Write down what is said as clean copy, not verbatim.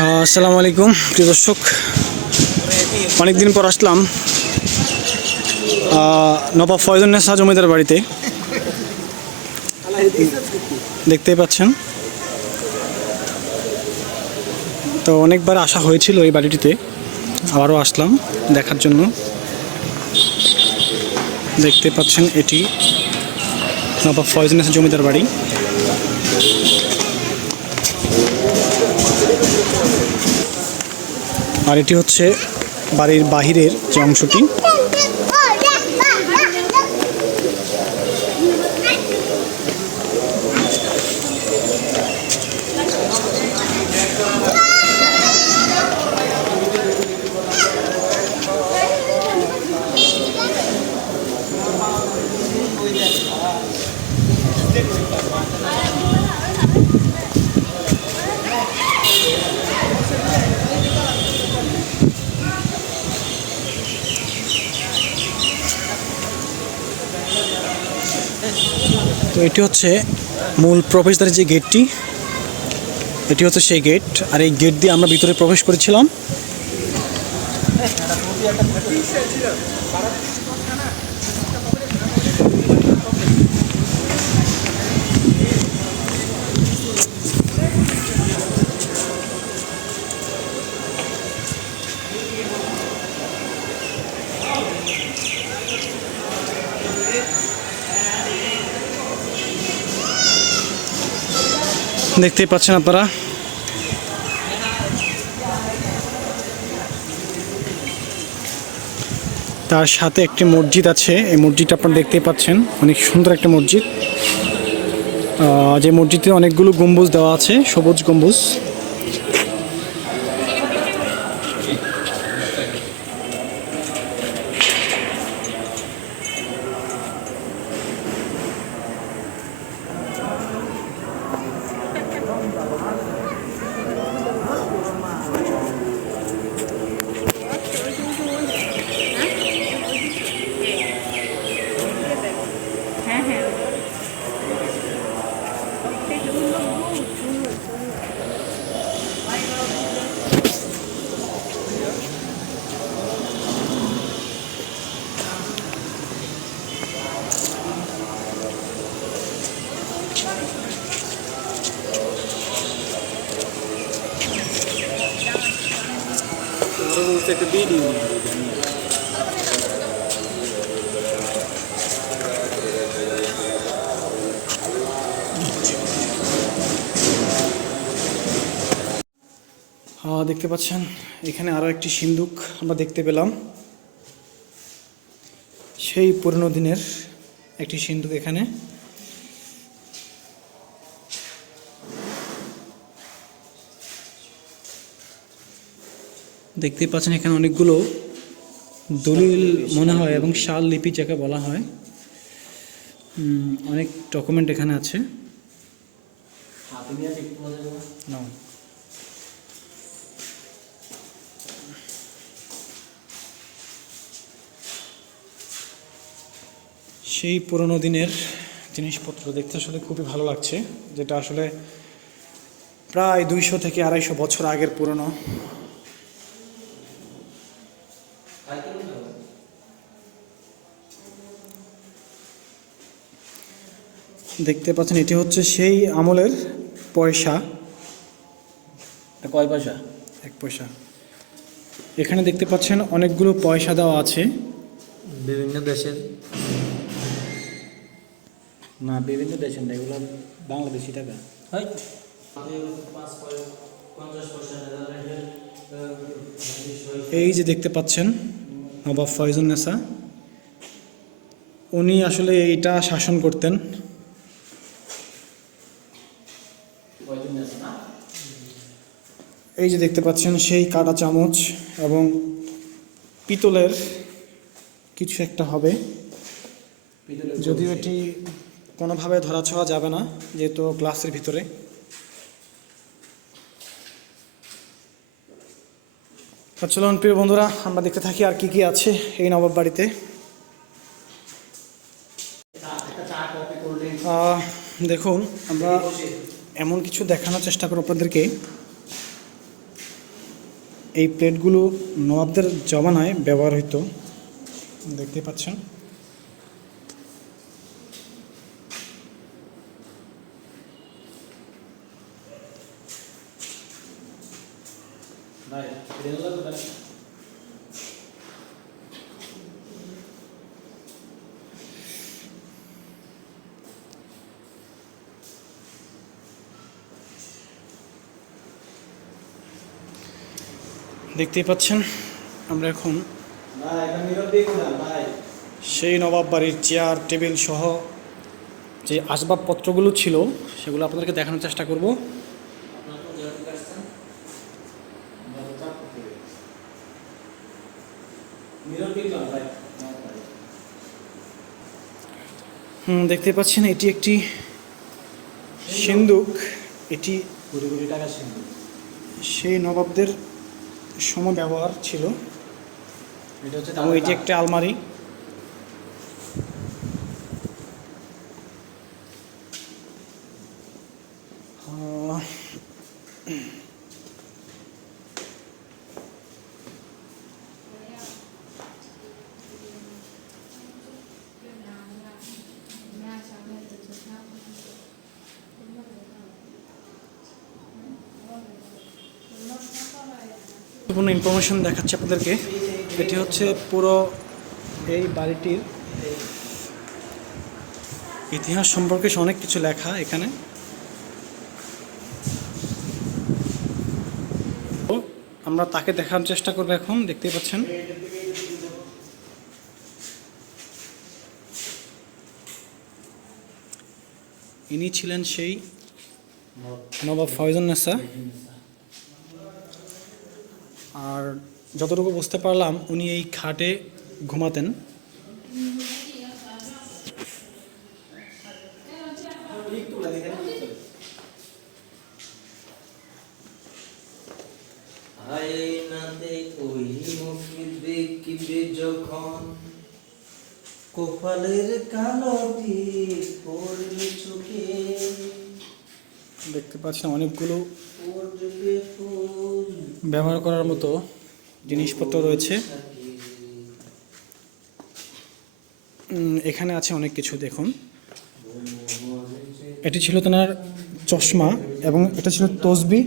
আসসালামু আলাইকুম প্রিয় দর্শক, অনেকদিন পর আসলাম নবাব ফয়জুন্নেসা জমিদার বাড়িতে। দেখতেই পাচ্ছেন, তো অনেকবার আসা হয়েছিল এই বাড়িটিতে, আবারও আসলাম দেখার জন্য। দেখতে পাচ্ছেন এটি নবাব ফয়জুন্নেসা জমিদার বাড়ি। আর এটি হচ্ছে বাড়ির বাহিরের যে অংশটি। তো এটি হচ্ছে মূল প্রবেশদ্বারের যে গেটটি, এটি হচ্ছে সেই গেট। আর এই গেট দিয়ে আমরা ভিতরে প্রবেশ করেছিলাম। দেখতেই পাচ্ছেন আপনারা, তার সাথে একটি মসজিদ আছে। এই মসজিদটা আপনারা দেখতেই পাচ্ছেন, অনেক সুন্দর একটা মসজিদ। যে মসজিদে অনেকগুলো গম্বুজ দেওয়া আছে, সবুজ গম্বুজ। দেখতে পাচ্ছেন এখানে আরও একটি সিন্দুক আমরা দেখতে পেলাম। সেই পুরনো দিনের একটি সিন্দুক এখানে। দেখতে পাচ্ছেন এখানে অনেকগুলো দলিল মনে হয় এবং শাল লিপি যাকে বলা হয়, অনেক ডকুমেন্ট এখানে আছে। সেই পুরনো দিনের জিনিসপত্র দেখতে আসলে খুবই ভালো লাগছে, যেটা আসলে প্রায় 200 থেকে 250 বছর আগের পুরনো। দেখতে পাচ্ছেন এটি হচ্ছে সেই আমলের পয়সা। কয় পয়সা? 1 পয়সা। এখানে দেখতে পাচ্ছেন অনেকগুলো পয়সা দেওয়া আছে বিভিন্ন দেশের, না বিভিন্ন দেশের না, এগুলো বাংলাদেশি টাকা। এই যে দেখতে পাচ্ছেন নবাব ফয়জুন্নেসা, উনি আসলে এইটা শাসন করতেন। এই যে দেখতে পাচ্ছেন সেই কাঁটা চামচ এবং পিতলের কিছু একটা হবে, যদিও এটি কোনোভাবে ধরাছোঁয়া যাবে না যেহেতু গ্লাসের ভিতরে। চলুন প্রিয় বন্ধুরা, আমরা দেখতে থাকি আর কি কি আছে এই নবাব বাড়িতে। দেখুন, আমরা এমন কিছু দেখানোর চেষ্টা করব আপনাদেরকে এই প্লেটগুলো নবাবদের জমানায় ব্যবহার হতো, দেখতে পাচ্ছেন। দেখতেই পাচ্ছেন আমরা এখন সেই নবাব বাড়ির চেয়ার টেবিল সহ যে আসবাবপত্রগুলো ছিল সেগুলো আপনাদেরকে দেখানোর চেষ্টা করব। দেখতে পাচ্ছেন এটি একটি সিন্দুক। এটি কোটি কোটি টাকা সিন্ধু। সেই নবাবদের সময় ব্যবহার ছিল। এটা হচ্ছে এবং এটি একটা আলমারি। গুরুত্বপূর্ণ ইনফরমেশন দেখাচ্ছি আপনাদেরকে। এটি হচ্ছে পুরো এই বাড়িটির ইতিহাস সম্পর্কে অনেক কিছু লেখা এখানে। আমরা তাকে দেখার চেষ্টা করবো এখন। দেখতেই পাচ্ছেন ইনি ছিলেন সেই নবাব ফয়জুন্নেসা। আর যতটুকু বুঝতে পারলাম উনি এই খাটে ঘুমাতেন। যখন কপালের কালোটি পড়লে চোখে দেখতে পাচ্ছেন অনেকগুলো পড়বে ফুল ব্যবহার করার মতো জিনিসপত্র রয়েছে। এখানে আছে অনেক কিছু। দেখুন, এটি ছিল তেনার চশমা এবং এটা ছিল তসবি।